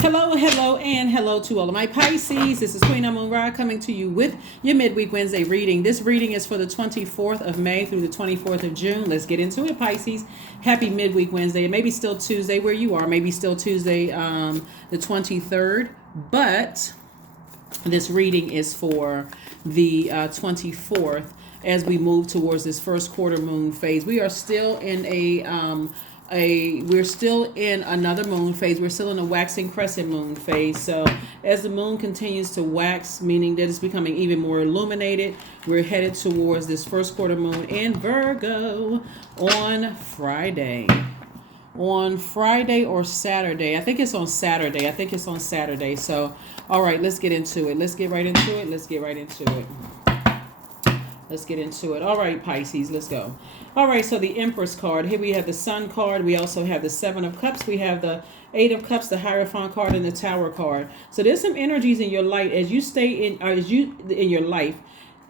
Hello, hello, and hello to all of my Pisces. This is Queen Amun Ra coming to you with your midweek Wednesday reading. This reading is for the 24th of May through the 24th of June. Let's get into it, Pisces. Happy midweek Wednesday. It may be still Tuesday where you are, maybe still Tuesday the 23rd, but this reading is for the 24th as we move towards this first quarter moon phase. We are still in we're still in another moon phase. We're still in a waxing crescent moon phase. So as the moon continues to wax, meaning that it's becoming even more illuminated, we're headed towards this first quarter moon in Virgo on Friday. On Friday or Saturday. I think it's on Saturday. So, all right, let's get into it. Let's get right into it. All right, Pisces, let's go. All right, so the Empress card. Here we have the Sun card. We also have the Seven of Cups. We have the Eight of Cups, the Hierophant card, and the Tower card. So there's some energies in your light as you stay in your life.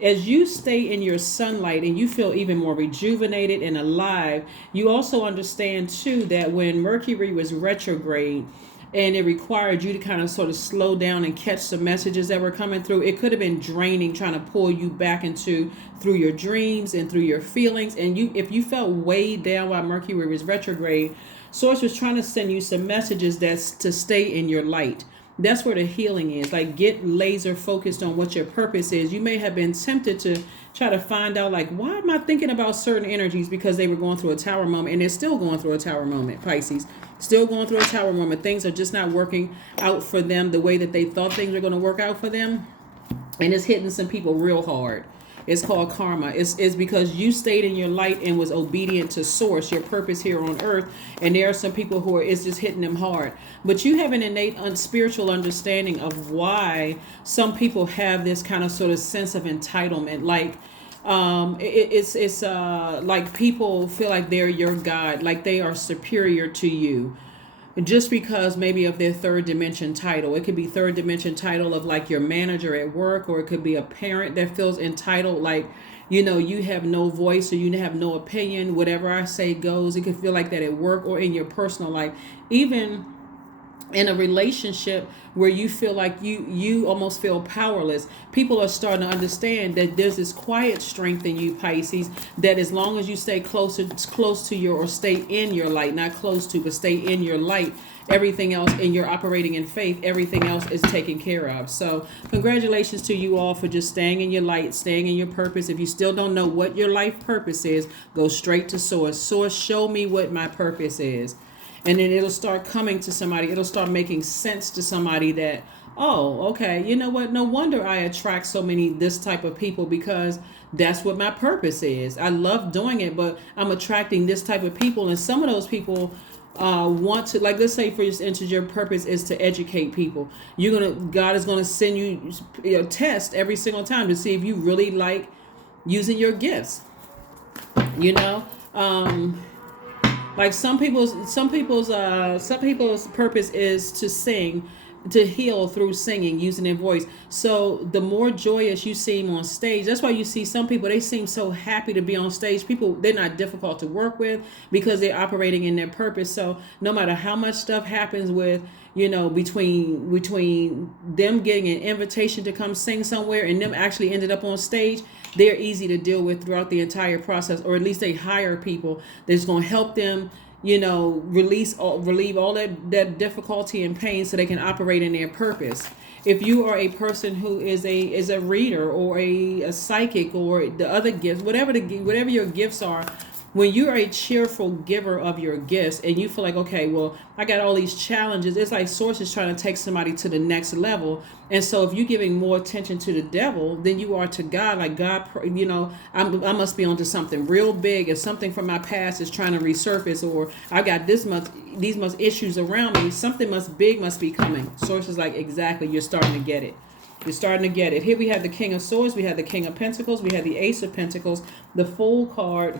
As you stay in your sunlight and you feel even more rejuvenated and alive, you also understand too that when Mercury was retrograde and it required you to kind of sort of slow down and catch some messages that were coming through, it could have been draining, trying to pull you back into through your dreams and through your feelings. And if you felt weighed down while Mercury was retrograde, Source was trying to send you some messages that's to stay in your light. That's where the healing is. Like, get laser focused on what your purpose is. You may have been tempted to try to find out, like, why am I thinking about certain energies? Because they were going through a tower moment, and they're still going through a tower moment, Pisces. Still going through a tower moment. Things are just not working out for them the way that they thought things were going to work out for them. And it's hitting some people real hard. It's called karma. It's because you stayed in your light and was obedient to Source, your purpose here on earth. And there are some people who it's just hitting them hard. But you have an innate spiritual understanding of why some people have this kind of sort of sense of entitlement. Like, it's like people feel like they're your God, like they are superior to you. Just because maybe of their third dimension title. It could be third dimension title of like your manager at work, or it could be a parent that feels entitled, like, you have no voice or you have no opinion. Whatever I say goes. It could feel like that at work or in your personal life. Even in a relationship where you feel like you almost feel powerless. People are starting to understand that there's this quiet strength in you, Pisces, that as long as you stay close to your, or stay in your light, not close to, but stay in your light, everything else, and you're operating in faith, everything else is taken care of. So congratulations to you all for just staying in your light, staying in your purpose. If you still don't know what your life purpose is, go straight to Source. Source, show me what my purpose is. And then it'll start coming to somebody. It'll start making sense to somebody that, oh, okay, you know what? No wonder I attract so many this type of people, because that's what my purpose is. I love doing it, but I'm attracting this type of people. And some of those people want to, like, let's say for instance, your purpose is to educate people. God is gonna send you a test every single time to see if you really like using your gifts. You know. Like some people's purpose is to sing, to heal through singing, using their voice. So the more joyous you seem on stage, that's why you see some people, they seem so happy to be on stage. People, they're not difficult to work with because they're operating in their purpose. So no matter how much stuff happens with, between them getting an invitation to come sing somewhere and them actually ended up on stage, they're easy to deal with throughout the entire process. Or at least they hire people that's going to help them, relieve all that difficulty and pain so they can operate in their purpose. If you are a person who is a reader or a psychic or the other gifts, whatever your gifts are, when you're a cheerful giver of your gifts and you feel like, okay, well, I got all these challenges, it's like Source is trying to take somebody to the next level. And so if you're giving more attention to the devil than you are to God, like God, I must be onto something real big. If something from my past is trying to resurface, or I got these much issues around me, something big must be coming. Source is like, exactly, you're starting to get it. You're starting to get it. Here we have the King of Swords, we have the King of Pentacles, we have the Ace of Pentacles, the Fool card,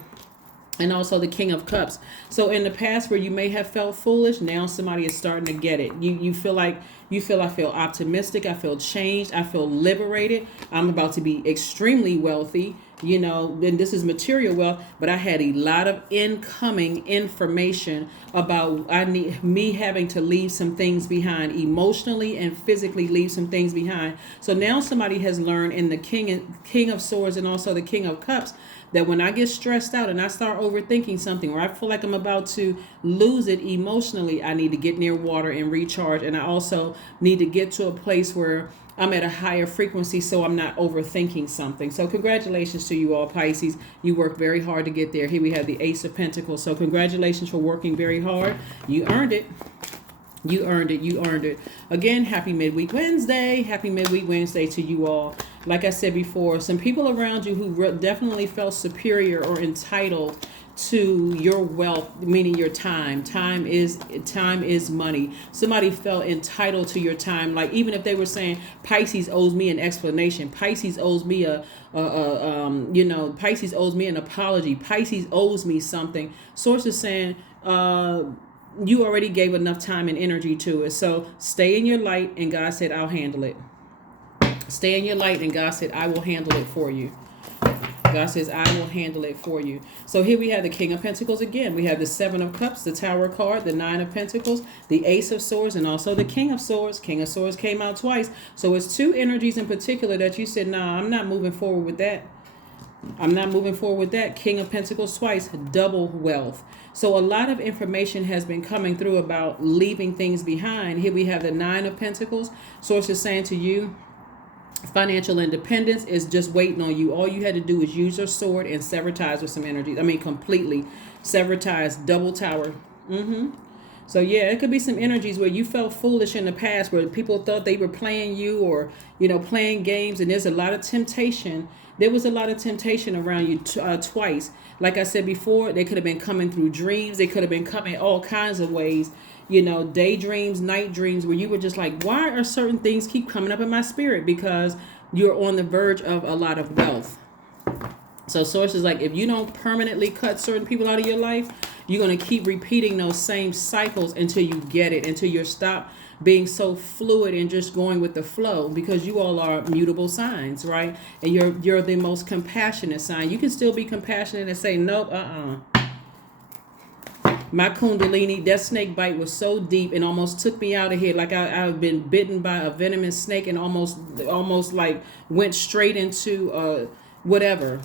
and also the King of Cups. So in the past where you may have felt foolish, now somebody is starting to get it. You feel like, I feel optimistic, I feel changed, I feel liberated, I'm about to be extremely wealthy. you know, and this is material wealth, but I had a lot of incoming information about me having to leave some things behind, emotionally and physically leave some things behind. So now somebody has learned in the King of Swords and also the King of Cups that when I get stressed out and I start overthinking something, or I feel like I'm about to lose it emotionally, I need to get near water and recharge. And I also need to get to a place where I'm at a higher frequency so I'm not overthinking something. So congratulations to you all, Pisces. You worked very hard to get there. Here we have the Ace of Pentacles. So congratulations for working very hard. You earned it. You earned it. You earned it. Again, happy Midweek Wednesday. Happy Midweek Wednesday to you all. Like I said before, some people around you who definitely felt superior or entitled to your wealth, meaning your time. Time is money. Somebody felt entitled to your time. Like even if they were saying Pisces owes me an explanation, Pisces owes me Pisces owes me an apology, Pisces owes me something. Source is saying, you already gave enough time and energy to it. So stay in your light, and God said, I'll handle it. Stay in your light, and God said, I will handle it for you. God says, I will handle it for you. So here we have the King of Pentacles again. We have the Seven of Cups, the Tower card, the Nine of Pentacles, the Ace of Swords, and also the King of Swords. King of Swords came out twice. So it's two energies in particular that you said, nah, I'm not moving forward with that. I'm not moving forward with that. King of Pentacles twice, double wealth. So a lot of information has been coming through about leaving things behind. Here we have the Nine of Pentacles. Source is saying to you, financial independence is just waiting on you. All you had to do is use your sword and sever ties with some energy. I mean, completely sever ties, double tower. So yeah, it could be some energies where you felt foolish in the past, where people thought they were playing you, or, you know, playing games. And there's a lot of temptation. There was a lot of temptation around you twice. Like I said before, they could have been coming through dreams. They could have been coming all kinds of ways. You know, daydreams, night dreams, where you were just like, why are certain things keep coming up in my spirit? Because you're on the verge of a lot of wealth. So sources like, if you don't permanently cut certain people out of your life, you're going to keep repeating those same cycles until you get it, until you stop being so fluid and just going with the flow, because you all are mutable signs, right? And you're the most compassionate sign. You can still be compassionate and say, nope, my kundalini, that snake bite was so deep and almost took me out of here. Like I've been bitten by a venomous snake and almost like went straight into whatever.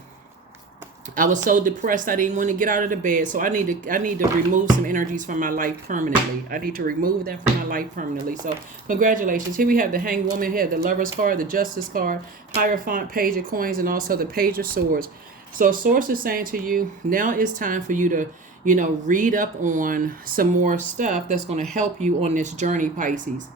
I was so depressed I didn't want to get out of the bed. So I need to remove some energies from my life permanently. I need to remove them from my life permanently. So congratulations. Here we have the Hanged Woman. Here, the Lover's card, the Justice card, Hierophant, Page of Coins, and also the Page of Swords. So Source is saying to you, now it's time for you to, you know, read up on some more stuff that's going to help you on this journey, Pisces.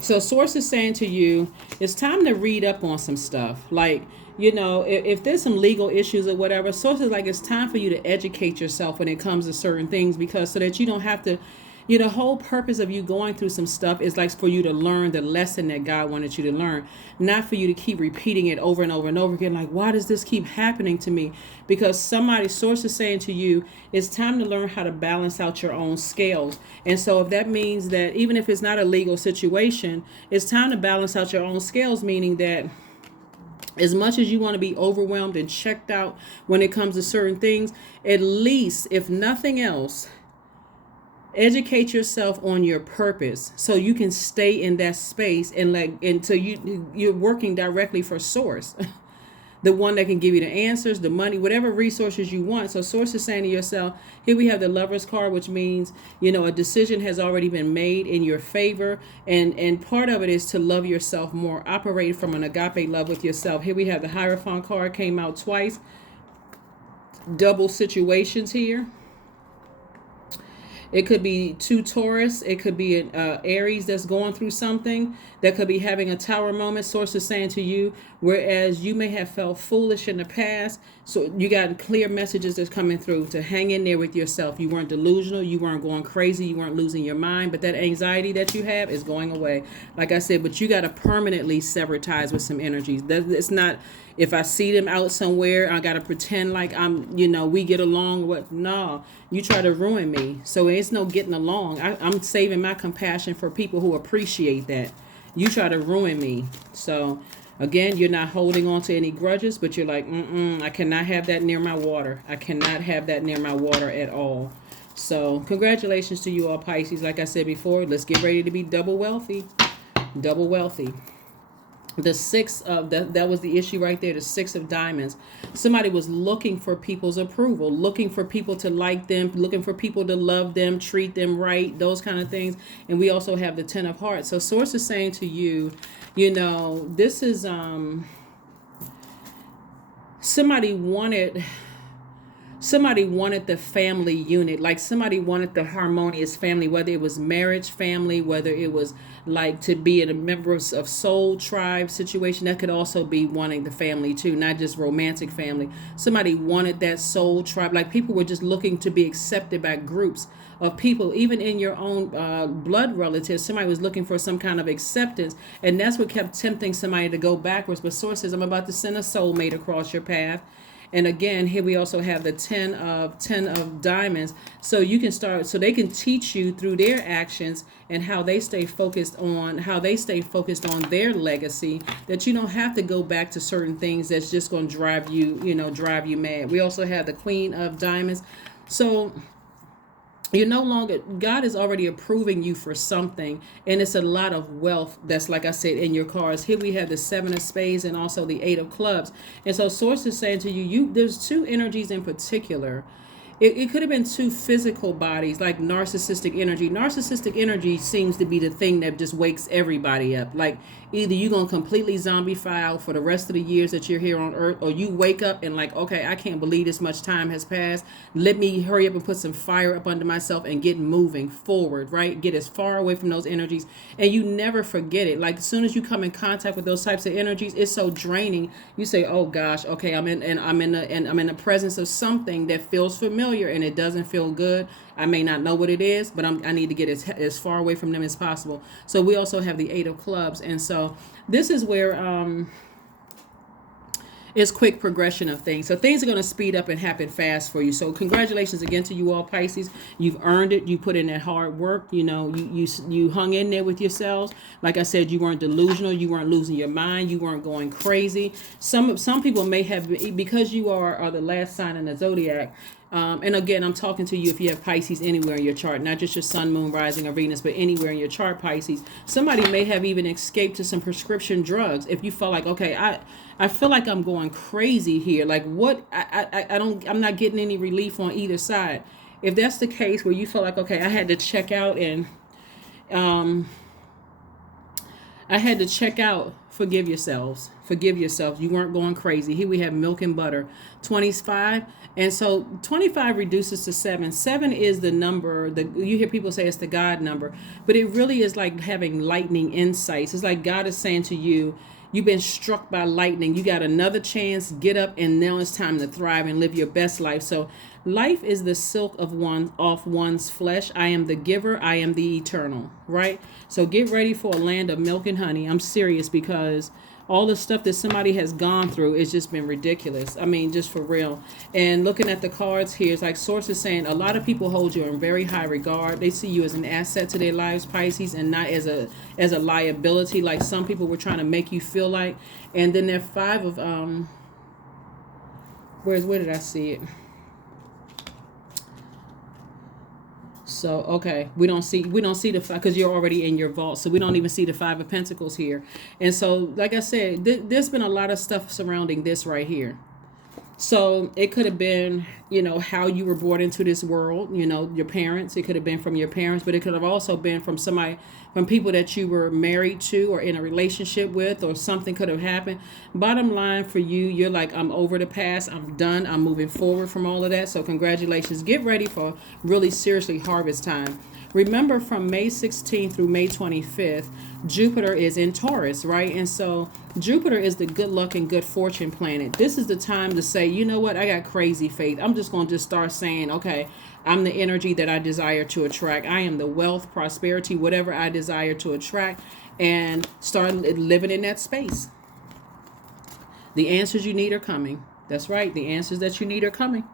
So Source is saying to you, it's time to read up on some stuff. Like, you know, if there's some legal issues or whatever, Source is like, it's time for you to educate yourself when it comes to certain things, because so that you don't have to, you know, the whole purpose of you going through some stuff is like for you to learn the lesson that God wanted you to learn, not for you to keep repeating it over and over and over again. Like, why does this keep happening to me? Because somebody's Source is saying to you, it's time to learn how to balance out your own scales. And so if that means that even if it's not a legal situation, it's time to balance out your own scales, meaning that as much as you want to be overwhelmed and checked out when it comes to certain things, at least, if nothing else, educate yourself on your purpose so you can stay in that space and until you're working directly for Source. The one that can give you the answers, the money, whatever resources you want. So Source is saying to yourself, here we have the Lover's card, which means, you know, a decision has already been made in your favor. And part of it is to love yourself more, operate from an agape love with yourself. Here we have the Hierophant card, came out twice. Double situations here. It could be two Taurus. It could be an Aries that's going through something, that could be having a Tower moment. Source is saying to you, whereas you may have felt foolish in the past, so you got clear messages that's coming through to hang in there with yourself. You weren't delusional. You weren't going crazy. You weren't losing your mind. But that anxiety that you have is going away. Like I said, but you got to permanently sever ties with some energies. It's not, if I see them out somewhere, I got to pretend like I'm, you know, we get along. What? No, you try to ruin me. So it's no getting along. I'm saving my compassion for people who appreciate that. you try to ruin me. So again, you're not holding on to any grudges, but you're like, I cannot have that near my water. I cannot have that near my water at all. So congratulations to you all, Pisces. Like I said before, let's get ready to be double wealthy. Double wealthy. The six of that was the issue right there. The six of diamonds. Somebody was looking for people's approval, looking for people to like them, looking for people to love them, treat them right, those kind of things. And we also have the 10 of hearts. So source is saying to you, you know, this is somebody wanted the family unit, like somebody wanted the harmonious family, whether it was marriage family, whether it was like to be in a members of soul tribe situation. That could also be wanting the family too, not just romantic family. Somebody wanted that soul tribe, like people were just looking to be accepted by groups of people, even in your own blood relatives. Somebody was looking for some kind of acceptance, and that's what kept tempting somebody to go backwards. But source says, I'm about to send a soulmate across your path. And again, here we also have the 10 of diamonds. So you can start, so they can teach you through their actions and how they stay focused on their legacy, that you don't have to go back to certain things that's just going to drive you mad. We also have the Queen of Diamonds. So you're no longer, God is already approving you for something, and it's a lot of wealth that's, like I said, in your cards. Here we have the 7 of spades and also the 8 of clubs. And so source is saying to you, there's two energies in particular. It could have been two physical bodies, like narcissistic energy. Narcissistic energy seems to be the thing that just wakes everybody up. Like either you're going to completely zombify out for the rest of the years that you're here on earth, or you wake up and like, okay, I can't believe this much time has passed. Let me hurry up and put some fire up under myself and get moving forward, right? Get as far away from those energies. And you never forget it. Like as soon as you come in contact with those types of energies, it's so draining. You say, oh gosh, okay, I'm in the presence of something that feels familiar, and it doesn't feel good. I may not know what it is, but I need to get as far away from them as possible. So we also have the 8 of clubs. And so this is where it's quick progression of things. So things are going to speed up and happen fast for you. So congratulations again to you all, Pisces. You've earned it. You put in that hard work. You know, you hung in there with yourselves. Like I said, you weren't delusional. You weren't losing your mind. You weren't going crazy. Some people may have, because you are the last sign in the Zodiac. And again, I'm talking to you if you have Pisces anywhere in your chart, not just your sun, moon, rising, or Venus, but anywhere in your chart, Pisces. Somebody may have even escaped to some prescription drugs. If you felt like, okay, I feel like I'm going crazy here. Like what? I'm not getting any relief on either side. If that's the case where you feel like, okay, I had to check out, forgive yourselves. Forgive yourselves. You weren't going crazy. Here we have milk and butter, 25. And so 25 reduces to 7. 7 is the number that you hear people say it's the God number, but it really is like having lightning insights. It's like God is saying to you, you've been struck by lightning. You got another chance. Get up, and now it's time to thrive and live your best life. So life is the silk off one's flesh. I am the giver. I am the eternal, right? So get ready for a land of milk and honey. I'm serious, because all the stuff that somebody has gone through, it's just been ridiculous. I mean, just for real. And looking at the cards here, it's like source is saying a lot of people hold you in very high regard. They see you as an asset to their lives, Pisces, and not as a liability, like some people were trying to make you feel like. And then there 5 of where did I see it? So, okay, we don't see the 5 because you're already in your vault. So we don't even see the 5 of Pentacles here. And so, like I said, there's been a lot of stuff surrounding this right here. So it could have been, how you were brought into this world, your parents. It could have been from your parents, but it could have also been from people that you were married to or in a relationship with, or something could have happened. Bottom line for you, you're like, I'm over the past. I'm done. I'm moving forward from all of that. So congratulations. Get ready for really seriously harvest time. Remember, from May 16th through May 25th, Jupiter is in Taurus, right? And so Jupiter is the good luck and good fortune planet. This is the time to say, you know what? I got crazy faith. I'm just going to start saying, okay, I'm the energy that I desire to attract. I am the wealth, prosperity, whatever I desire to attract, and start living in that space. The answers you need are coming. That's right. The answers that you need are coming.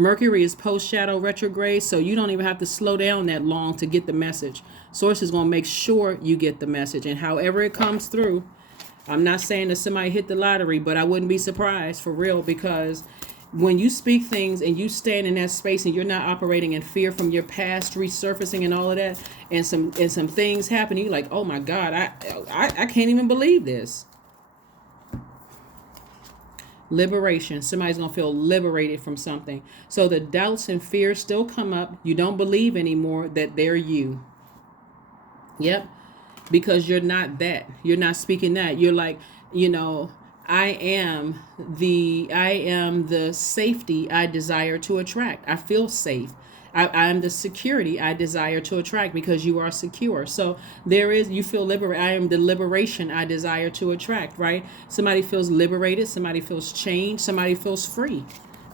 Mercury is post-shadow retrograde, so you don't even have to slow down that long to get the message. Source is going to make sure you get the message. And however it comes through, I'm not saying that somebody hit the lottery, but I wouldn't be surprised for real, because when you speak things and you stand in that space and you're not operating in fear from your past resurfacing and all of that, and some things happen, you're like, oh my God, I can't even believe this. Liberation. Somebody's going to feel liberated from something. So the doubts and fears still come up. You don't believe anymore that they're you. Yep. Because you're not that. You're not speaking that. You're like, I am the safety I desire to attract. I feel safe. I am the security I desire to attract, because you are secure. So you feel liberated. I am the liberation I desire to attract, right? Somebody feels liberated. Somebody feels changed. Somebody feels free.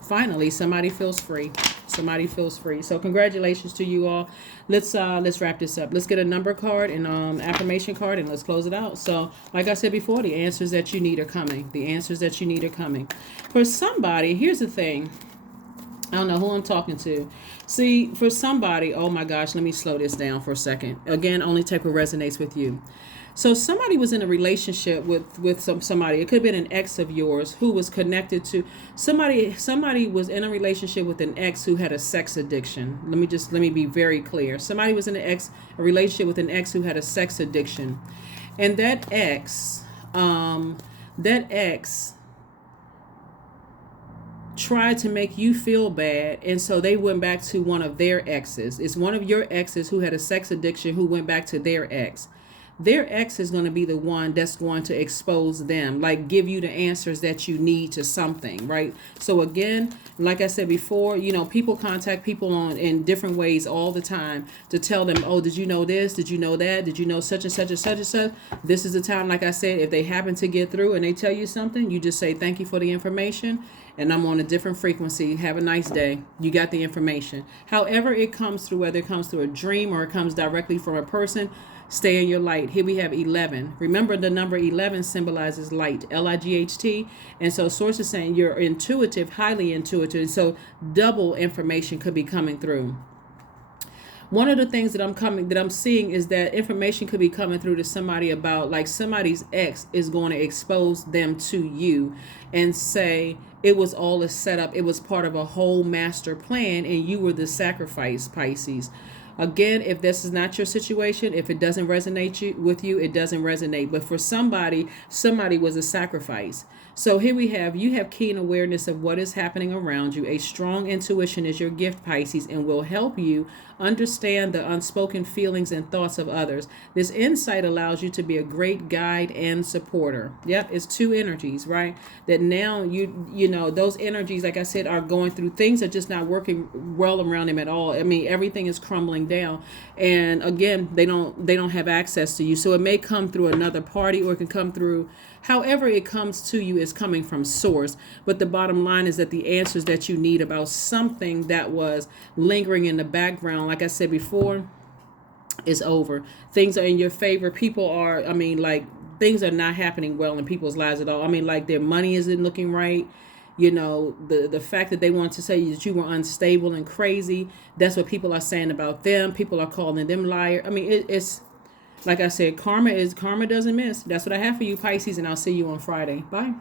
Finally, somebody feels free. Somebody feels free. So congratulations to you all. Let's wrap this up. Let's get a number card and affirmation card, and let's close it out. So like I said before, the answers that you need are coming. The answers that you need are coming. For somebody, here's the thing. I don't know who I'm talking to. See, for somebody, oh my gosh, let me slow this down for a second. Again, only take what resonates with you. So somebody was in a relationship with somebody. It could have been an ex of yours who was connected to somebody. Somebody was in a relationship with an ex who had a sex addiction. Let me be very clear. Somebody was in a relationship with an ex who had a sex addiction, and that ex tried to make you feel bad, and so they went back to one of their exes. It's one of your exes who had a sex addiction who went back to their ex. Their ex is going to be the one that's going to expose them, like give you the answers that you need to something, right? So again, like I said before, people contact people in different ways all the time to tell them, oh, did you know this? Did you know that? Did you know such and such and such and such? This is the time, like I said, if they happen to get through and they tell you something, you just say, thank you for the information, and I'm on a different frequency. Have a nice day. You got the information. However it comes through, whether it comes through a dream or it comes directly from a person, stay in your light. Here we have 11. Remember, the number 11 symbolizes light, Light. And so source is saying you're intuitive, highly intuitive. So double information could be coming through. One of the things that I'm seeing is that information could be coming through to somebody about, like, somebody's ex is going to expose them to you and say it was all a setup. It was part of a whole master plan, and you were the sacrifice, Pisces. Again, if this is not your situation, if it doesn't resonate with you, it doesn't resonate. But for somebody was a sacrifice. So here you have keen awareness of what is happening around you. A strong intuition is your gift, Pisces, and will help you understand the unspoken feelings and thoughts of others. This insight allows you to be a great guide and supporter. Yep, it's two energies, right? That now you know those energies, like I said, are going through things that just not working well around them at all. I mean, everything is crumbling down, and again, they don't have access to you. So it may come through another party, or it can come through. However it comes to you is coming from source. But the bottom line is that the answers that you need about something that was lingering in the background, like I said before, is over. Things are in your favor. People are, things are not happening well in people's lives at all. Like their money isn't looking right. The fact that they want to say that you were unstable and crazy, that's what people are saying about them. People are calling them liar. It's like I said, karma doesn't miss. That's what I have for you, Pisces, and I'll see you on Friday. Bye.